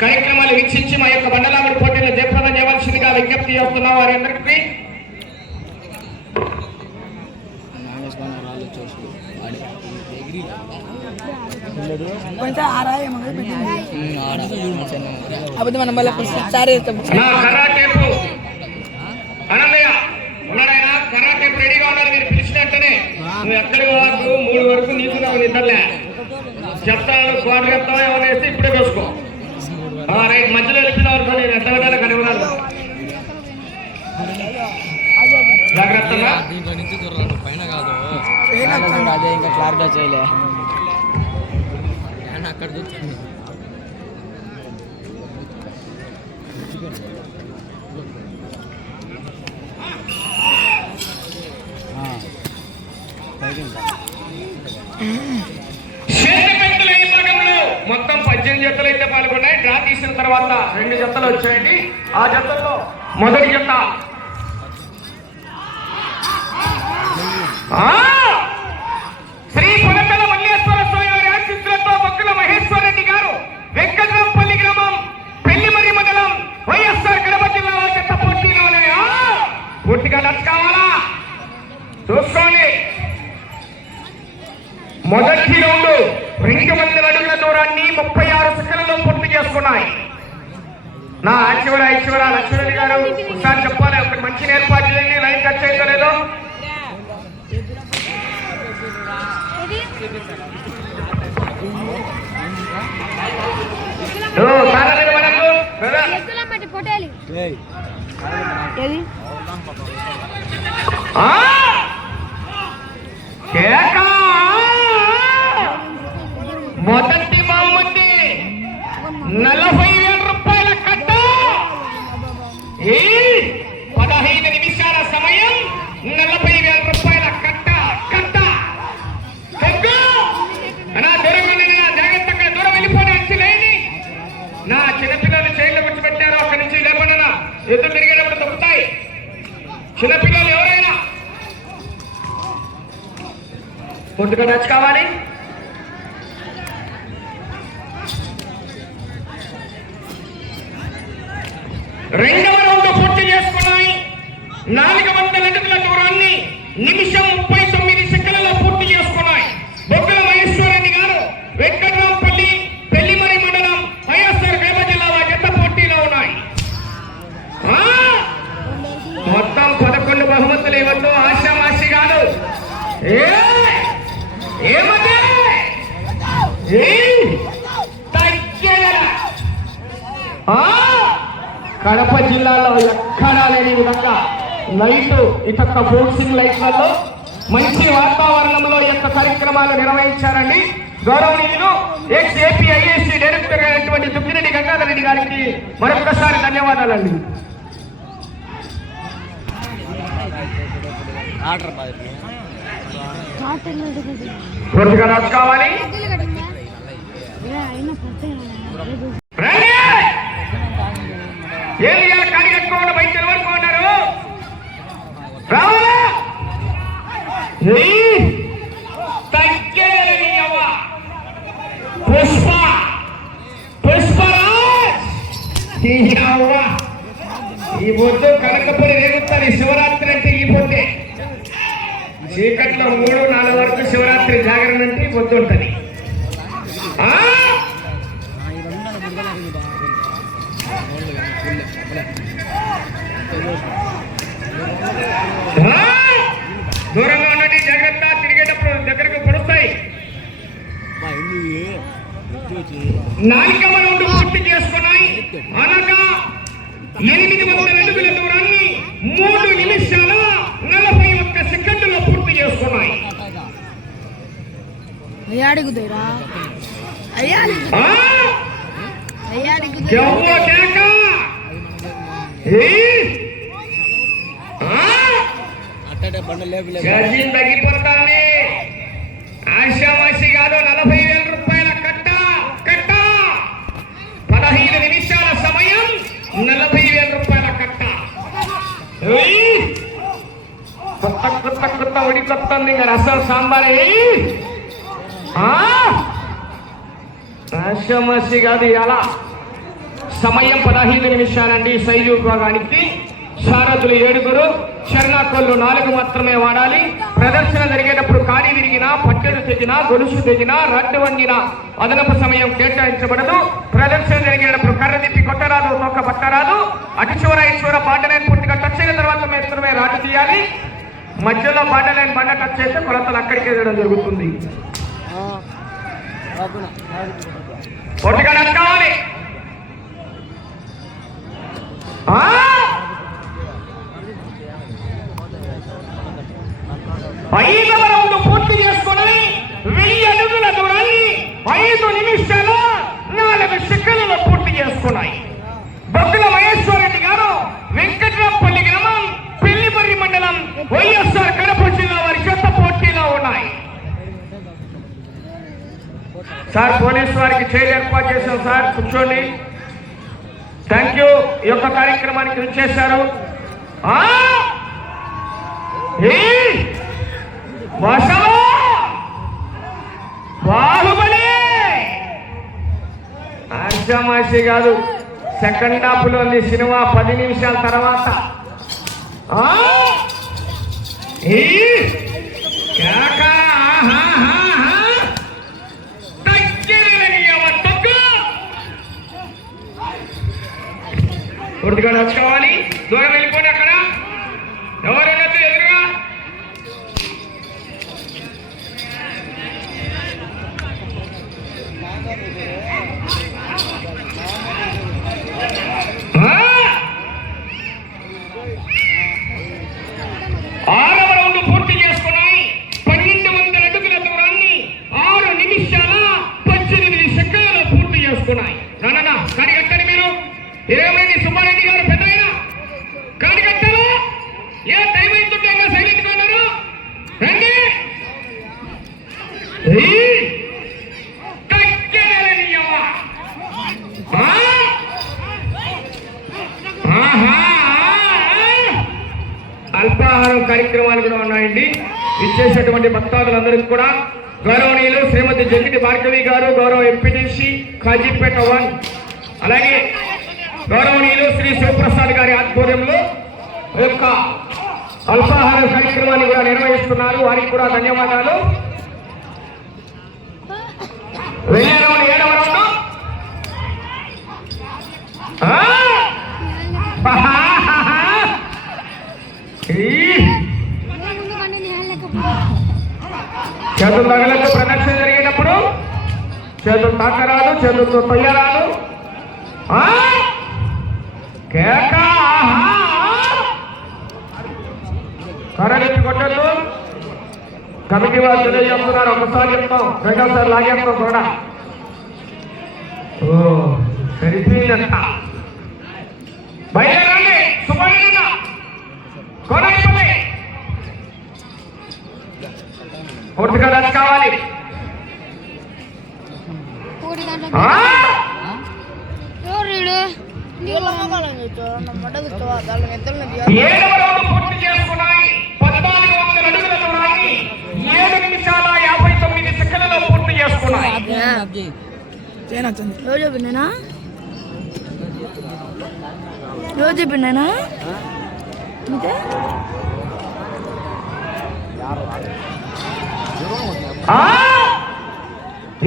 కార్యక్రమాలు వీక్షించి మా యొక్క బండలాగుడు పోటీలో జయప్రదం చేయవలసిందిగా విజ్ఞప్తి చేస్తున్న వారందరికీ కరాటేపు రెడీగా ఉన్నారు. మీరు పిలిచినట్టనే నువ్వు ఎక్కడికి వాకు 3 వరకు నీకు నిద్రలే చెప్తాను. క్వార్టర్ చెప్తావా ఏమైనా వేస్తే ఇప్పుడే వేసుకో. రైట్, మధ్యలో వెళ్ళిన వరకు నేను ఎంత పెట్టాలి కనివ్వాలి జాగ్రత్తగా. పైన కాదు అదే ఇంకా క్లారిటీ చేయలే అక్కడ చూస్తాను. మొత్తం 18 జతలు అయితే పాల్గొన్నాయి. డ్రా తీసిన తర్వాత 2 జతలు వచ్చాయండి. ఆ జతల్లో మొదటి జత శ్రీ పొలకల మల్లేశ్వర స్వామి వారి ఆశీస్సులతో బొక్కల మహేశ్వర రెడ్డి గారు, వెంకటరాంపల్లి గ్రామం, పెళ్లిమర్రి మండలం, వైఎస్ఆర్ కడప జిల్లా జత పోటీలోనే పూర్తిగా టచ్ కావాలా చూసుకోండి. మొదటి రౌండ్ 200 అడుగుల దూరాన్ని 36 సెకండ్లలో పూర్తి చేసుకున్నాయి. నా ఐశ్వర లక్ష్మణ్ గారు ఒకసారి చెప్పాలి, ఒక మంచి ఏర్పాటు చేయండి. లైన్ టచ్ అయిందో లేదో. మొదటి బాగుంది. 40,000 రూపాయల కట్ట. 15 నిమిషాల సమయం, 40,000 రూపాయల కట్ట. జాగ్రత్తగా దూరం వెళ్ళిపోయిన అంచులేని నా చిన్నపిల్లలు చైన్లో కూర్చోబెట్టారు. అక్కడి నుంచి లేకుండా ఎదురు తిరిగేటప్పుడు దొరుకుతాయి. చిన్నపిల్లలు ఎవరైనా కొద్దిగా టచ్ కావాలి. రెండవ రౌండ్ పూర్తి చేసుకున్నాయి. 400 అడుగుల దూరాన్ని నిమిషం 39 సెకండ్లలో పూర్తి చేసుకున్నాయి. బొగ్గల మహేశ్వరరెడ్డి గారు, వెంకటరాంపల్లి, పెళ్లిమర్రి మండలం, వైఎస్ఆర్ కడప జిల్లా జత పోటీలో ఉన్నాయి. మొత్తం 11 బహుమతులు ఇవ్వద్దు, ఆశామాషి కాదు. ఏమదే కడప జిల్లాలో ఎక్కడా లేని విధంగా లైట్ ఇక ఫోర్సింగ్ లైట్లలో మంచి వాతావరణంలో యొక్క కార్యక్రమాలు నిర్వహించారండి. గౌరవనీయులు ఎక్స్-ఏపీ ఐఏసీ డైరెక్టర్ అయినటువంటి దుగ్గిరెడ్డి గంగాధర్ రెడ్డి గారికి మరొకసారి ధన్యవాదాలండి. పూర్తిగా రాజు కావాలి. ఏం చేయాలి? కాడి కట్టుకోకుండా బయట వరకు ఉన్నారు. రావాలా? పుష్పరాజ్ ఈ పొద్దు కనకపూడి రేగుతారు. శివరాత్రి అంటే ఈ పొద్దే. చీకట్లో 3-4 వరకు శివరాత్రి జాగరణ అంటే ఈ పొద్దు ఉంటుంది. దూరంగా ఉండండి, జాగ్రత్త. తిరిగేటప్పుడు దగ్గరకు పడుస్తాయి. 4వ రౌండ్ పూర్తి చేసుకున్నాయి. అనగా 800 అడుగుల దూరాన్ని 3 నిమిషాల 41 సెకండ్లలో పూర్తి చేసుకున్నాయి. తగ్గిపోతానే ఆశామాషి కాదు. 40,000 రూపాయల కట్ట. 15 నిమిషాల సమయం, 40,000 రూపాయల కట్ట. కొత్త ఉడికొస్తుంది ఇంకా రసం సాంబార్. రాశమసి కాదు. ఎలా సమయం 15 నిమిషాలండి. సైజు విభాగానికి సారథులు 7, చర్నాకోళ్ళు 4 మాత్రమే వాడాలి. ప్రదర్శన జరిగేటప్పుడు కాడి విరిగినా, పట్టెడు తెగినా, గొలుసు తెగినా, రడ్డు వంగినా అదనపు సమయం కేటాయించబడదు. ప్రదర్శన జరిగేటప్పుడు కర్ర తిప్పి కొట్టరాదు, తొక్క పట్టరాదు. అటు చివర ఈ చివర బాటలైన్ పూర్తిగా టచ్ అయిన తర్వాత మాత్రమే రాటు తీయాలి. మధ్యలో బాటలైన్ బండ టచ్ అయితే కొలతలు అక్కడికే వేయడం జరుగుతుంది. ఒట్టుగా కావాలి. 5వ రౌండ్ పూర్తి చేసుకుని 1000 అడుగుల దూరాన్ని 5 నిమిషాల 4 సెకండ్లలో పూర్తి చేసుకున్నాయి. బొగ్గుల మహేశ్వరరెడ్డి గారు, వెంకట్రాంపల్లి గ్రామం, పెళ్లిమర్రి మండలం, వైఎస్ఆర్ కడప జిల్లా వారి చెత్త పోటీలో ఉన్నాయి. సార్ పోలీసు వారికి చైర్ ఏర్పాటు చేశాం. సార్ కూర్చోండి. Thank you. ఈ యొక్క కార్యక్రమానికి విచ్చేశారు. బాహుబలి ఆర్జమాషి కాదు. సెకండ్ హాఫ్ లో సినిమా 10 నిమిషాల తర్వాత పూర్తిగా నచ్చుకోవాలి. దూరం వెళ్ళిపోండి. అక్కడ ఎవరైనా ఎదురుగా ఆరవ రౌండ్ పూర్తి చేసుకున్నాయి. 1200 అడుగుల దూరాన్ని 6 నిమిషాల 18 సెకండ్లలో పూర్తి చేసుకున్నాయి. నాన్న కాడిగట్టండి. మీరు ఏమైంది సుబ్బారెడ్డి గారు పెద్దయినా కాడిగట్టరు. ఏ టైం అవుతుంటే ఇంకా సైలెంట్ గా ఉన్నారు. రండి. అల్పాహారం కార్యక్రమాలు కూడా ఉన్నాయండి. ఇచ్చేసేటువంటి భక్తాదులందరికీ కూడా గౌరవనీయులు శ్రీమతి జగిటి భార్గవి గారు, గౌరవ ఎంపీటీసీ కాజీపేట 1, అలాగే గౌరవనీయులు శ్రీ శివప్రసాద్ గారి ఆధ్వర్యంలో యొక్క అల్పాహార కార్యక్రమాన్ని కూడా నిర్వహిస్తున్నారు. వారికి కూడా ధన్యవాదాలు. 7వ రౌండ్ చేతులు తగలతో ప్రదర్శన జరిగేటప్పుడు చేతులు తాకరాదు, చేతులతో తొయ్యరాదు. కరెంట్ కొట్టద్దు. కమిటీ వారు తెలియజేస్తున్నారు. ఒకసారి చెప్తాం, రెండోసారి లాగేస్తాం కూడా. సరిపోయిందంట. బయలుదేరండి. సుబ్బారెడ్డి కోనైపల్లి పూర్తిగా రన్ కావాలి. 7వ రౌండ్ పూర్తి చేసుకున్నాయి. 1400 అడుగుల దూరాన్ని 7 నిమిషాల 59 సెకండ్లలో పూర్తి చేసుకున్నాయి. రోజు చెప్పినా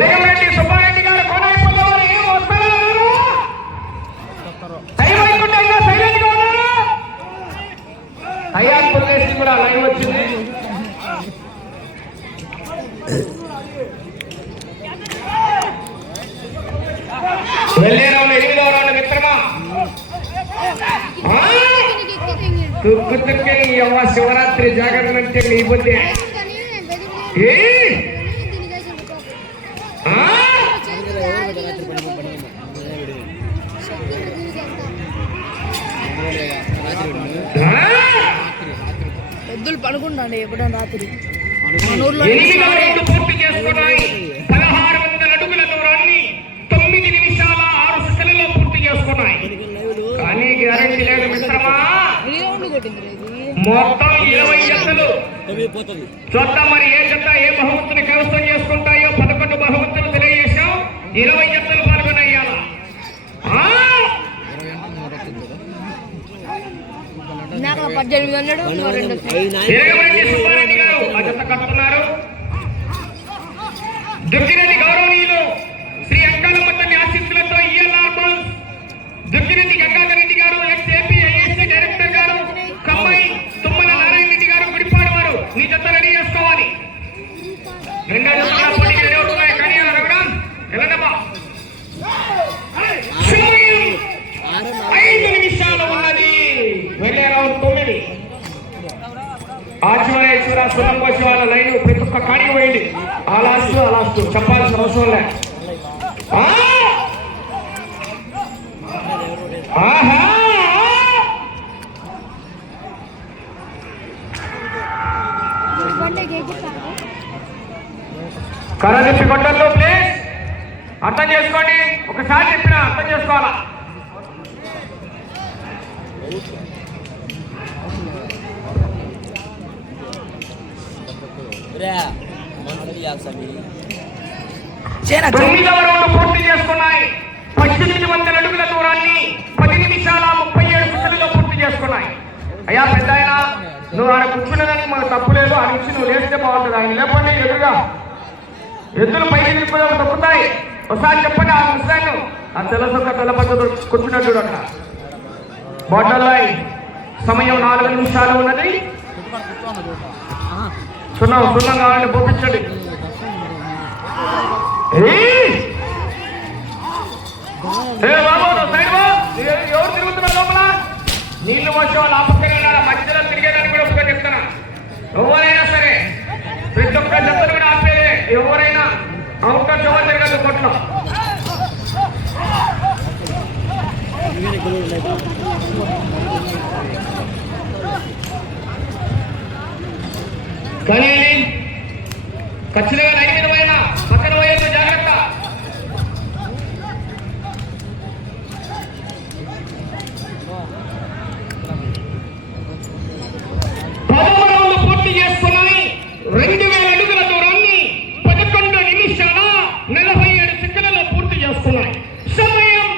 ఏమిటి సుబ్బారెడ్డి గారు కోనైపల్లి వారు ఏం వస్తున్నారు? టైం అయిపోతే సైలెంట్ గా ఉన్నారు. అయ్యా పుల్లేసి కూడా లైవ్ వచ్చింది. వెళ్ళే రౌండ్ 8వ రౌండ్ మిత్రమా. తుక్కు అవ్వ శివరాత్రి జాగరణ అంటే నీ బుద్ధి. పెద్దలు పడుకుంటాండి ఎప్పుడైనా రాత్రి. 8వ రౌండ్ పూర్తి చేసుకున్నాయి. 1600 అడుగుల దూరాన్ని 9 నిమిషాల 6 సెకండ్లలో పూర్తి చేసుకున్నాయి. కానీ మొత్తం 20 జతలు చూద్దాం మరి ఏ జత ఏ బహుమతిని కైవసం చేసుకుంటాయో. 11 బహుమతులు తెలియజేశాం. 20 జతలు పాల్గొనయ్యాల. నాకు 1800 సుబ్బారెడ్డి గారు ఆ జత కడుతున్నారు. దుర్గిరెడ్డి గౌరవనీయులు శ్రీ అంకాలమ్మ తల్లి ఆశీస్సులతో ఈఎల్ఆర్ బాల్స్ దుర్గిరెడ్డి గంగాధర్ రెడ్డి గారు ఎక్స్-ఏపీ ఐఏఎస్సీ డైరెక్టర్ గారు కమ్మాయి తుమ్మల నారాయణ రెడ్డి గారు గుడిపాడు వారు మీ జత రెడీ చేసుకోవాలి. 2 జతల పోటీకి రెడీ అవుతున్నాయి. కానీ రఘురాం ఎలాగబ్బా 5 నిమిషాలు ఉన్నది. వెళ్ళే రౌండ్ 9. ఆచివరేశ్వర సునంబోసి వాళ్ళ లైన్ ప్రతి ఒక్క కాడికి పోయింది. అలాస్తూ చెప్పాల్సిన అవసరం లే. కరదిప్పి కొట్టల్లో ప్లీజ్ అర్థం చేసుకోండి. ఒకసారి చెప్పినా అర్థం చేసుకోవాలా. తొమ్మిదవ రౌండ్ పూర్తి చేసుకున్నాయి. 1800 అడుగుల దూరాన్ని 10 నిమిషాల 37 సెకండ్లలో పూర్తి చేసుకున్నాయి. అయ్యా పెద్ద ఆయన నువ్వు ఆడ కూర్చునేదానికి మనకు తప్పు లేదు. ఆ నుంచి నువ్వు లేస్తే బాగుంటుంది. ఆయన లేకపోతే ఎదురుగా ఎద్దులు పైకి నిలిపోయి తప్పుతాయి. ఒకసారి చెప్పండి ఆ విషయాన్ని. ఆ తెల్లసొక్క తెల్ల పద్ధతులు కూర్చున్నట్టు అక్కడ బాటల్లో సమయం 4 నిమిషాలు ఉన్నది. సున్నం కావాలంటే పంపించండి. ఎవరు తిరుగుతున్నారు లోపల? నీళ్లు వచ్చే వాళ్ళు ఆపక్కనే ఉండాలి. మధ్యలో తిరిగేదాన్ని కూడా ఒప్పుకొని చెప్తున్నా. ఎవరైనా సరే ప్రతి ఒక్క జతలు కూడా ఆపేదే. ఎవరైనా అవకాశం ఎవరు తిరగదు కొట్లో. కానీ ఖచ్చితంగా లైన్ మీద పోయినా పక్కన పోయేది జాగ్రత్త. పదమూడు పూర్తి చేసుకున్నాయి. 2000 అడుగుల దూరాన్ని 11 నిమిషాల 47 సెకండ్లలో పూర్తి చేసుకున్నాయి. సమయం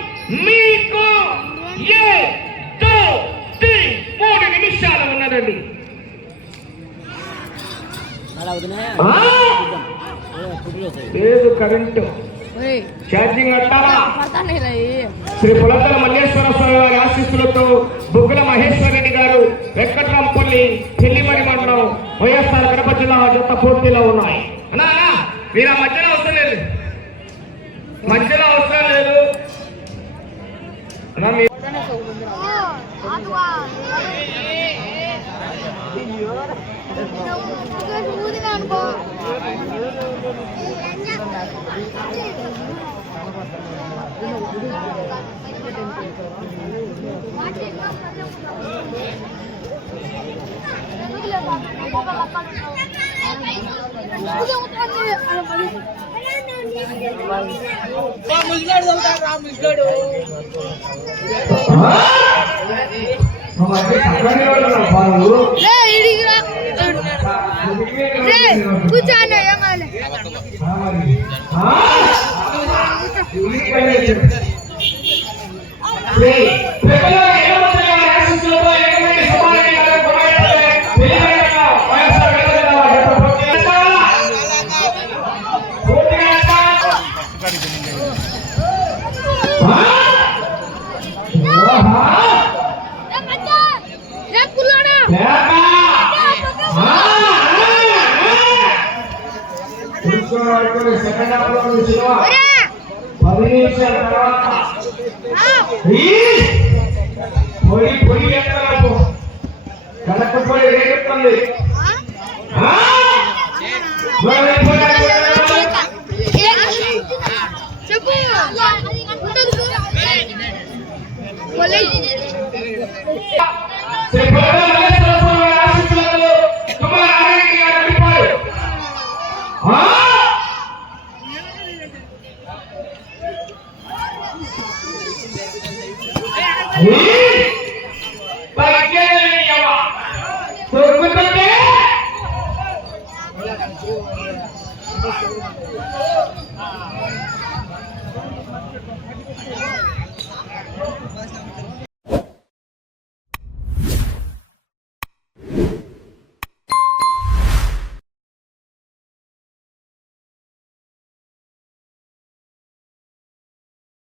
మీకు 3 నిమిషాలు ఉన్నదండి. లేదు కరెంటు ఛార్జింగ్ అంటారా? శ్రీ పులతల మల్లేశ్వర స్వామి వారి ఆశీస్సులతో బుగ్గల మహేశ్వర రెడ్డి గారు వెంకట్రాంపల్లి పెళ్లిమడి మండలం వైఎస్ఆర్ కడప జిల్లా జత పూర్తిలో ఉన్నాయి. అన్నా మీరు మధ్యలో అవసరం లేదు. సెకండ్ హాఫ్ లో సినిమా 10 నిమిషాల తర్వాత పొడి ఎత్తలకు కనకపోయి రేగుతుంది. చెప్పు